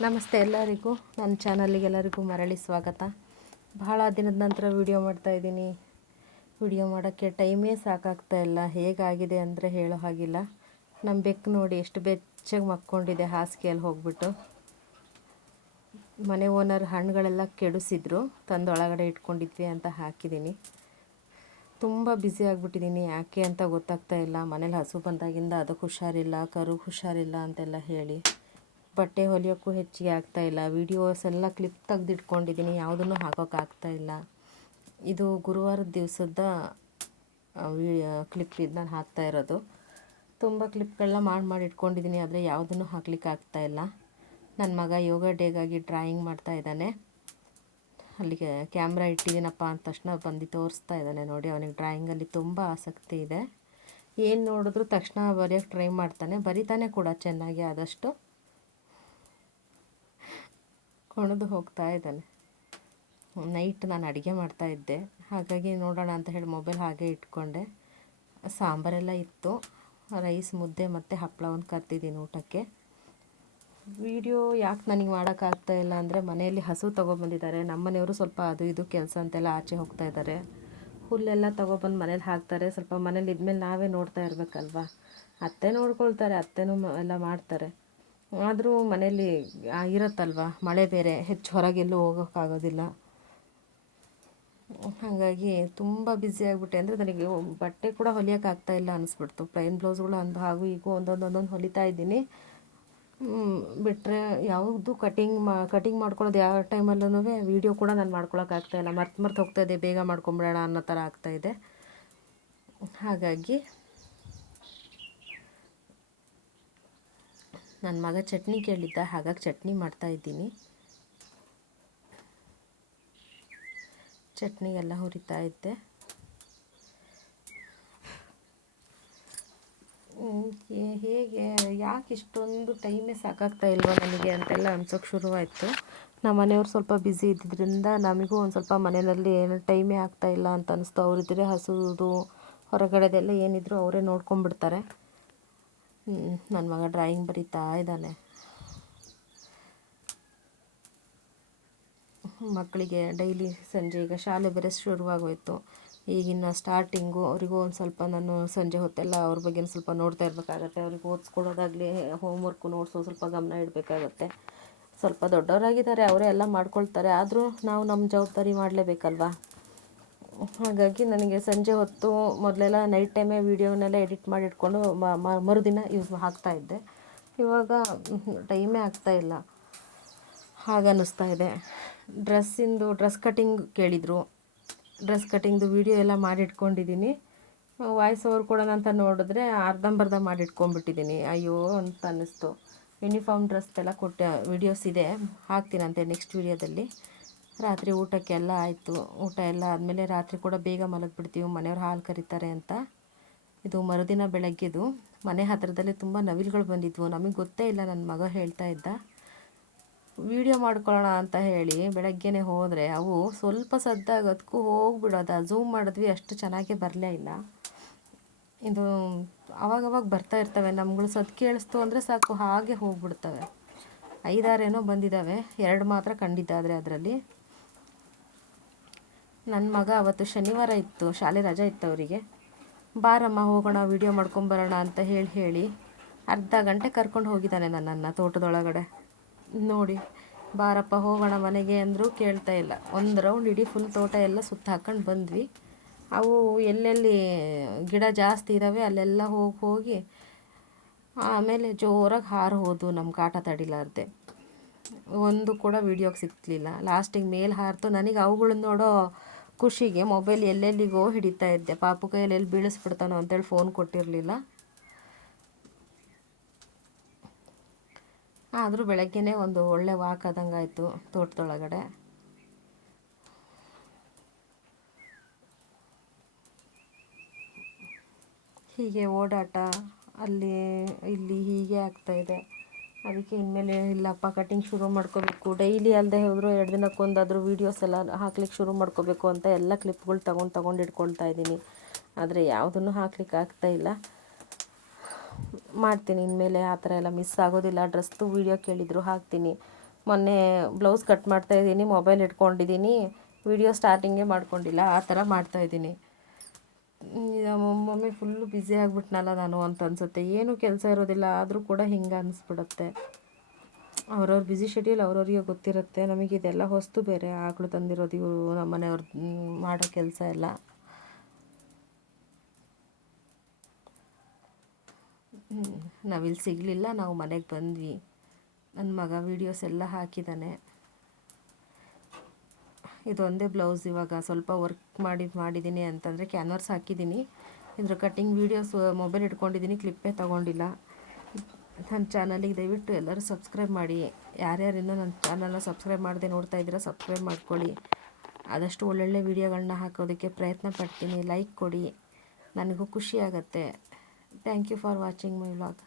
ನಮಸ್ತೆ ಎಲ್ಲರಿಗೂ, ನನ್ನ ಚಾನಲ್ಗೆ ಎಲ್ಲರಿಗೂ ಮರಳಿ ಸ್ವಾಗತ. ಬಹಳ ದಿನದ ನಂತರ ವಿಡಿಯೋ ಮಾಡ್ತಾಯಿದ್ದೀನಿ. ವಿಡಿಯೋ ಮಾಡೋಕ್ಕೆ ಟೈಮೇ ಸಾಕಾಗ್ತಾ ಇಲ್ಲ. ಹೇಗಾಗಿದೆ ಅಂದರೆ ಹೇಳೋ ಹಾಗಿಲ್ಲ. ನಮ್ಮ ಬೆಕ್ಕು ನೋಡಿ ಎಷ್ಟು ಬೆಚ್ಚಗೆ ಮಕ್ಕೊಂಡಿದೆ ಹಾಸಿಗೆಯಲ್ಲಿ ಹೋಗ್ಬಿಟ್ಟು. ಮನೆ ಓನರ್ ಹಣ್ಣುಗಳೆಲ್ಲ ಕೆಡಿಸಿದ್ರು, ತಂದು ಒಳಗಡೆ ಇಟ್ಕೊಂಡಿದ್ವಿ ಅಂತ ಹಾಕಿದ್ದೀನಿ. ತುಂಬ ಬ್ಯುಸಿ ಆಗಿಬಿಟ್ಟಿದ್ದೀನಿ, ಯಾಕೆ ಅಂತ ಗೊತ್ತಾಗ್ತಾ ಇಲ್ಲ. ಮನೇಲಿ ಹಸು ಬಂದಾಗಿಂದ ಅದಕ್ಕೆ ಹುಷಾರಿಲ್ಲ, ಕರುಗೆ ಹುಷಾರಿಲ್ಲ ಅಂತೆಲ್ಲ ಹೇಳಿ ಬಟ್ಟೆ ಹೊಲಿಯೋಕ್ಕೂ ಹೆಚ್ಚಿಗೆ ಆಗ್ತಾಯಿಲ್ಲ. ವೀಡಿಯೋಸ್ ಎಲ್ಲ ಕ್ಲಿಪ್ ತೆಗೆದಿಟ್ಕೊಂಡಿದ್ದೀನಿ, ಯಾವುದನ್ನು ಹಾಕೋಕ್ಕಾಗ್ತಾಯಿಲ್ಲ. ಇದು ಗುರುವಾರದ ದಿವಸದ ಕ್ಲಿಪ್ ಇದು ನಾನು ಹಾಕ್ತಾ ಇರೋದು. ತುಂಬ ಕ್ಲಿಪ್ಗಳನ್ನ ಮಾಡಿ ಇಟ್ಕೊಂಡಿದ್ದೀನಿ, ಆದರೆ ಯಾವುದನ್ನು ಹಾಕ್ಲಿಕ್ಕೆ ಆಗ್ತಾಯಿಲ್ಲ. ನನ್ನ ಮಗ ಯೋಗ ಡೇಗಾಗಿ ಡ್ರಾಯಿಂಗ್ ಮಾಡ್ತಾ ಇದ್ದಾನೆ. ಅಲ್ಲಿಗೆ ಕ್ಯಾಮ್ರಾ ಇಟ್ಟಿದ್ದೀನಪ್ಪ ಅಂದ ತಕ್ಷಣ ಬಂದು ತೋರಿಸ್ತಾ ಇದ್ದಾನೆ. ನೋಡಿ, ಅವನಿಗೆ ಡ್ರಾಯಿಂಗಲ್ಲಿ ತುಂಬ ಆಸಕ್ತಿ ಇದೆ. ಏನು ನೋಡಿದ್ರು ತಕ್ಷಣ ಬರೆಯೋಕ್ಕೆ ಟ್ರೈ ಮಾಡ್ತಾನೆ, ಬರಿತಾನೆ ಕೂಡ ಚೆನ್ನಾಗಿ. ಆದಷ್ಟು ಕುಣಿದು ಹೋಗ್ತಾ ಇದ್ದಾನೆ. ನೈಟ್ ನಾನು ಅಡುಗೆ ಮಾಡ್ತಾಯಿದ್ದೆ, ಹಾಗಾಗಿ ನೋಡೋಣ ಅಂತ ಹೇಳಿ ಮೊಬೈಲ್ ಹಾಗೆ ಇಟ್ಕೊಂಡೆ. ಸಾಂಬಾರೆಲ್ಲ ಇತ್ತು, ರೈಸ್, ಮುದ್ದೆ ಮತ್ತು ಹಪ್ಪಳ ಒಂದು ಕರ್ತಿದ್ದೀನಿ ಊಟಕ್ಕೆ. ವಿಡಿಯೋ ಯಾಕೆ ನನಗೆ ಮಾಡೋಕ್ಕಾಗ್ತಾಯಿಲ್ಲ ಅಂದರೆ ಮನೆಯಲ್ಲಿ ಹಸು ತೊಗೊಬಂದಿದ್ದಾರೆ. ನಮ್ಮ ಮನೆಯವರು ಸ್ವಲ್ಪ ಅದು ಇದು ಕೆಲಸ ಅಂತೆಲ್ಲ ಆಚೆ ಹೋಗ್ತಾ ಇದ್ದಾರೆ. ಹುಲ್ಲೆಲ್ಲ ತೊಗೊಬಂದು ಮನೇಲಿ ಹಾಕ್ತಾರೆ. ಸ್ವಲ್ಪ ಮನೇಲಿ ಇದ್ಮೇಲೆ ನಾವೇ ನೋಡ್ತಾ ಇರಬೇಕಲ್ವ. ಅತ್ತೆ ನೋಡ್ಕೊಳ್ತಾರೆ, ಅತ್ತೆನೂ ಎಲ್ಲ ಮಾಡ್ತಾರೆ. ಆದರೂ ಮನೇಲಿ ಇರುತ್ತಲ್ವ, ಮಳೆ ಬೇರೆ, ಹೆಚ್ಚು ಹೊರಗೆಲ್ಲೂ ಹೋಗೋಕ್ಕಾಗೋದಿಲ್ಲ. ಹಾಗಾಗಿ ತುಂಬ ಬ್ಯುಸಿ ಆಗಿಬಿಟ್ಟೆ. ಅಂದರೆ ನನಗೆ ಬಟ್ಟೆ ಕೂಡ ಹೊಲಿಯೋಕ್ಕಾಗ್ತಾಯಿಲ್ಲ ಅನ್ನಿಸ್ಬಿಡ್ತು. ಪ್ಲೈನ್ ಬ್ಲೌಸ್ಗಳು ಹಾಗೂ ಈಗೂ ಒಂದೊಂದು ಹೊಲಿತಾ ಇದ್ದೀನಿ. ಬಿಟ್ಟರೆ ಯಾವುದು ಕಟಿಂಗ್ ಮಾಡ್ಕೊಳ್ಳೋದು ಯಾವ ಟೈಮಲ್ಲೂ ವೀಡಿಯೋ ಕೂಡ ನಾನು ಮಾಡ್ಕೊಳಕ್ಕಾಗ್ತಾಯಿಲ್ಲ. ಮರ್ತು ಹೋಗ್ತಾಯಿದೆ, ಬೇಗ ಮಾಡ್ಕೊಂಬಿಡೋಣ ಅನ್ನೋ ಥರ ಆಗ್ತಾಯಿದೆ. ಹಾಗಾಗಿ ನನ್ನ ಮಗ ಚಟ್ನಿ ಕೇಳಿದ್ದ, ಹಾಗಾಗಿ ಚಟ್ನಿ ಮಾಡ್ತಾಯಿದ್ದೀನಿ. ಚಟ್ನಿಗೆಲ್ಲ ಹುರಿತಾ ಇದ್ದೆ. ಹೇಗೆ ಯಾಕೆ ಇಷ್ಟೊಂದು ಟೈಮೇ ಸಾಕಾಗ್ತಾ ಇಲ್ವ ನನಗೆ ಅಂತೆಲ್ಲ ಅನ್ಸೋಕ್ಕೆ ಶುರುವಾಯಿತು. ನಮ್ಮ ಮನೆಯವ್ರು ಸ್ವಲ್ಪ ಬ್ಯುಸಿ ಇದ್ದಿದ್ದರಿಂದ ನಮಗೂ ಒಂದು ಸ್ವಲ್ಪ ಮನೆಯಲ್ಲಿ ಏನು ಟೈಮೇ ಆಗ್ತಾಯಿಲ್ಲ ಅಂತ ಅನ್ನಿಸ್ತು. ಅವರಿದ್ದರೆ ಹಸುದು ಹೊರಗಡೆದೆಲ್ಲ ಏನಿದ್ರು ಅವರೇ ನೋಡ್ಕೊಂಡ್ಬಿಡ್ತಾರೆ. ನನ್ನ ಮಗ ಡ್ರಾಯಿಂಗ್ ಬರೀತಾ ಇದ್ದಾನೆ. ಮಕ್ಕಳಿಗೆ ಡೈಲಿ ಸಂಜೆ ಈಗ ಶಾಲೆ ಬೇರೆ ಶುರುವಾಗೋಯ್ತು. ಈಗಿನ ಸ್ಟಾರ್ಟಿಂಗು ಅವರಿಗೂ ಒಂದು ಸ್ವಲ್ಪ ನಾನು ಸಂಜೆ ಹೊತ್ತೆಲ್ಲ ಅವ್ರ ಬಗ್ಗೆ ಸ್ವಲ್ಪ ನೋಡ್ತಾ ಇರಬೇಕಾಗತ್ತೆ. ಅವ್ರಿಗೆ ಓದಿಸ್ಕೊಡೋದಾಗಲಿ, ಹೋಮ್ವರ್ಕು ನೋಟ್ಸು ಸ್ವಲ್ಪ ಗಮನ ಇಡಬೇಕಾಗತ್ತೆ. ಸ್ವಲ್ಪ ದೊಡ್ಡವರಾಗಿದ್ದಾರೆ, ಅವರೇ ಎಲ್ಲ ಮಾಡ್ಕೊಳ್ತಾರೆ. ಆದರೂ ನಾವು ನಮ್ಮ ಜವಾಬ್ದಾರಿ ಮಾಡಲೇಬೇಕಲ್ವ. ಹಾಗಾಗಿ ನನಗೆ ಸಂಜೆ ಹೊತ್ತು ಮೊದಲೆಲ್ಲ ನೈಟ್ ಟೈಮೇ ವೀಡಿಯೋನೆಲ್ಲ ಎಡಿಟ್ ಮಾಡಿ ಇಟ್ಕೊಂಡು ಮರುದಿನ ಹಾಕ್ತಾಯಿದ್ದೆ. ಇವಾಗ ಟೈಮೇ ಆಗ್ತಾಯಿಲ್ಲ, ಹಾಗನ್ನಿಸ್ತಾ ಇದೆ. ಡ್ರೆಸ್ ಕಟಿಂಗ್ ಕೇಳಿದರು. ಡ್ರೆಸ್ ಕಟಿಂಗ್ದು ವೀಡಿಯೋ ಎಲ್ಲ ಮಾಡಿಟ್ಕೊಂಡಿದ್ದೀನಿ. ವಾಯ್ಸ್ ಓವರ್ ಕೊಡೋಣ ಅಂತ ನೋಡಿದ್ರೆ ಅರ್ಧಂಬರ್ಧ ಮಾಡಿಟ್ಕೊಂಡ್ಬಿಟ್ಟಿದ್ದೀನಿ. ಅಯ್ಯೋ ಅಂತ ಅನ್ನಿಸ್ತು. ಯೂನಿಫಾರ್ಮ್ ಡ್ರೆಸ್ದೆಲ್ಲ ವೀಡಿಯೋಸ್ ಇದೆ, ಹಾಕ್ತೀನಂತೆ ನೆಕ್ಸ್ಟ್ ವೀಡಿಯೋದಲ್ಲಿ. ರಾತ್ರಿ ಊಟಕ್ಕೆಲ್ಲ ಆಯಿತು. ಊಟ ಎಲ್ಲ ಆದಮೇಲೆ ರಾತ್ರಿ ಕೂಡ ಬೇಗ ಮಲಗಿಬಿಡ್ತೀವಿ, ಮನೆಯವ್ರು ಹಾಲು ಕರೀತಾರೆ ಅಂತ. ಇದು ಮರುದಿನ ಬೆಳಗ್ಗೆದು. ಮನೆ ಹತ್ತಿರದಲ್ಲಿ ತುಂಬ ನವಿಲುಗಳು ಬಂದಿದ್ವು. ನಮಗೆ ಗೊತ್ತೇ ಇಲ್ಲ, ನನ್ನ ಮಗ ಹೇಳ್ತಾ ಇದ್ದ. ವೀಡಿಯೋ ಮಾಡ್ಕೊಳ್ಳೋಣ ಅಂತ ಹೇಳಿ ಬೆಳಗ್ಗೆನೇ ಹೋದರೆ ಅವು ಸ್ವಲ್ಪ ಸದ್ದಾಗೋದಕ್ಕೂ ಹೋಗ್ಬಿಡೋದು. ಝೂಮ್ ಮಾಡಿದ್ವಿ, ಅಷ್ಟು ಚೆನ್ನಾಗೇ ಬರಲೇ ಇಲ್ಲ. ಇದು ಅವಾಗವಾಗ ಬರ್ತಾ ಇರ್ತವೆ. ನಮ್ಗಳು ಸದ್ದು ಕೇಳಿಸ್ತು ಅಂದರೆ ಸಾಕು, ಹಾಗೆ ಹೋಗ್ಬಿಡ್ತವೆ. 5-6 ಏನೋ ಬಂದಿದ್ದಾವೆ, 2 ಮಾತ್ರ ಕಂಡಿದ್ದಾದರೆ ಅದರಲ್ಲಿ. ನನ್ನ ಮಗ ಅವತ್ತು ಶನಿವಾರ ಇತ್ತು, ಶಾಲೆ ರಜೆ ಇತ್ತು ಅವರಿಗೆ. ಬಾರಮ್ಮ ಹೋಗೋಣ ವೀಡಿಯೋ ಮಾಡ್ಕೊಂಬರೋಣ ಅಂತ ಹೇಳಿ ಅರ್ಧ ಗಂಟೆ ಕರ್ಕೊಂಡು ಹೋಗಿದ್ದಾನೆ ನನ್ನನ್ನು ತೋಟದೊಳಗಡೆ. ನೋಡಿ, ಬಾರಪ್ಪ ಹೋಗೋಣ ಮನೆಗೆ ಅಂದರೂ ಕೇಳ್ತಾ ಇಲ್ಲ. ಒಂದು ರೌಂಡ್ ಇಡೀ ಫುಲ್ ತೋಟ ಎಲ್ಲ ಸುತ್ತ ಹಾಕ್ಕೊಂಡು ಬಂದ್ವಿ. ಅವು ಎಲ್ಲೆಲ್ಲಿ ಗಿಡ ಜಾಸ್ತಿ ಇದ್ದಾವೆ ಅಲ್ಲೆಲ್ಲ ಹೋಗಿ ಆಮೇಲೆ ಜೋರಾಗಿ ಹಾರು ಹೋದವು. ನಮ್ಮ ಕಾಟ ತಡಿಲಾರ್ದೆ ಒಂದು ಕೂಡ ವೀಡಿಯೋಗೆ ಸಿಗ್ಲಿಲ್ಲ. ಲಾಸ್ಟಿಗೆ ಮೇಲೆ ಹಾರ್ತು. ನನಗೆ ಅವುಗಳನ್ನ ನೋಡೋ ಖುಷಿಗೆ ಮೊಬೈಲ್ ಎಲ್ಲೆಲ್ಲಿಗೋ ಹಿಡಿತಾ ಇದ್ದೆ. ಪಾಪು ಕೈಯಲ್ಲಿ ಎಲ್ಲಿ ಬೀಳಿಸ್ಬಿಡ್ತಾನೋ ಅಂತೇಳಿ ಫೋನ್ ಕೊಟ್ಟಿರಲಿಲ್ಲ. ಆದರೂ ಬೆಳಗ್ಗೆನೇ ಒಂದು ಒಳ್ಳೆ ವಾಕ್ ಆದಂಗೆ ಆಯಿತು ತೋಟದೊಳಗಡೆ. ಹೀಗೆ ಓಡಾಟ ಅಲ್ಲಿ ಇಲ್ಲಿ ಹೀಗೆ ಆಗ್ತಾಯಿದೆ. ಅದಕ್ಕೆ ಇನ್ಮೇಲೆ ಇಲ್ಲಪ್ಪ, ಕಟಿಂಗ್ ಶುರು ಮಾಡ್ಕೋಬೇಕು. ಡೈಲಿ ಅಲ್ಲದೆ ಹೋದರೂ 2 ದಿನಕ್ಕೊಂದಾದರೂ ವೀಡಿಯೋಸ್ ಎಲ್ಲ ಹಾಕ್ಲಿಕ್ಕೆ ಶುರು ಮಾಡ್ಕೋಬೇಕು ಅಂತ ಎಲ್ಲ ಕ್ಲಿಪ್ಗಳು ತಗೊಂಡು ಇಟ್ಕೊಳ್ತಾ ಇದ್ದೀನಿ. ಆದರೆ ಯಾವುದನ್ನು ಹಾಕ್ಲಿಕ್ಕೆ ಆಗ್ತಾಯಿಲ್ಲ. ಮಾಡ್ತೀನಿ ಇನ್ಮೇಲೆ, ಆ ಥರ ಎಲ್ಲ ಮಿಸ್ ಆಗೋದಿಲ್ಲ. ಡ್ರೆಸ್ದು ವೀಡಿಯೋ ಕೇಳಿದ್ರು ಹಾಕ್ತೀನಿ. ಮೊನ್ನೆ ಬ್ಲೌಸ್ ಕಟ್ ಮಾಡ್ತಾಯಿದ್ದೀನಿ, ಮೊಬೈಲ್ ಇಟ್ಕೊಂಡಿದ್ದೀನಿ, ವಿಡಿಯೋ ಸ್ಟಾರ್ಟಿಂಗೇ ಮಾಡ್ಕೊಂಡಿಲ್ಲ, ಆ ಥರ ಮಾಡ್ತಾಯಿದ್ದೀನಿ. ಒಮ್ಮೊಮ್ಮೆ ಫುಲ್ಲು ಬ್ಯುಸಿ ಆಗಿಬಿಟ್ನಲ್ಲ ನಾನು ಅಂತ ಅನಿಸುತ್ತೆ. ಏನೂ ಕೆಲಸ ಇರೋದಿಲ್ಲ, ಆದರೂ ಕೂಡ ಹಿಂಗೆ ಅನಿಸ್ಬಿಡುತ್ತೆ. ಅವ್ರವ್ರ ಬ್ಯುಸಿ ಶೆಡ್ಯೂಲ್ ಅವ್ರವ್ರಿಗೆ ಗೊತ್ತಿರುತ್ತೆ. ನಮಗೆ ಇದೆಲ್ಲ ಹೊಸ್ತು ಬೇರೆ, ಆಕಳು ತಂದಿರೋದು ಇವರು ನಮ್ಮ ಮನೆಯವ್ರು ಮಾಡೋ ಕೆಲಸ ಎಲ್ಲ. ನಾವಿಲ್ಲಿ ಸಿಗಲಿಲ್ಲ, ನಾವು ಮನೆಗೆ ಬಂದ್ವಿ. ನನ್ನ ಮಗ ವೀಡಿಯೋಸ್ ಎಲ್ಲ ಹಾಕಿದ್ದಾನೆ. ಇದೊಂದೇ ಬ್ಲೌಸ್ ಇವಾಗ ಸ್ವಲ್ಪ ವರ್ಕ್ ಮಾಡಿದ್ದೀನಿ ಅಂತಂದರೆ ಕ್ಯಾನ್ವರ್ಸ್ ಹಾಕಿದ್ದೀನಿ. ಇದ್ರ ಕಟ್ಟಿಂಗ್ ವೀಡಿಯೋಸ್ ಮೊಬೈಲ್ ಇಟ್ಕೊಂಡಿದ್ದೀನಿ, ಕ್ಲಿಪ್ಪೇ ತೊಗೊಂಡಿಲ್ಲ. ನನ್ನ ಚಾನಲಿಗೆ ದಯವಿಟ್ಟು ಎಲ್ಲರೂ ಸಬ್ಸ್ಕ್ರೈಬ್ ಮಾಡಿ. ಯಾರ್ಯಾರಿನ್ನೂ ನನ್ನ ಚಾನಲ್ನ ಸಬ್ಸ್ಕ್ರೈಬ್ ಮಾಡದೆ ನೋಡ್ತಾ ಇದ್ದೀರಾ, ಸಬ್ಸ್ಕ್ರೈಬ್ ಮಾಡ್ಕೊಳ್ಳಿ. ಆದಷ್ಟು ಒಳ್ಳೊಳ್ಳೆ ವೀಡಿಯೋಗಳನ್ನ ಹಾಕೋದಕ್ಕೆ ಪ್ರಯತ್ನ ಪಡ್ತೀನಿ. ಲೈಕ್ ಕೊಡಿ, ನನಗೂ ಖುಷಿ ಆಗುತ್ತೆ. Thank you for watching my vlog.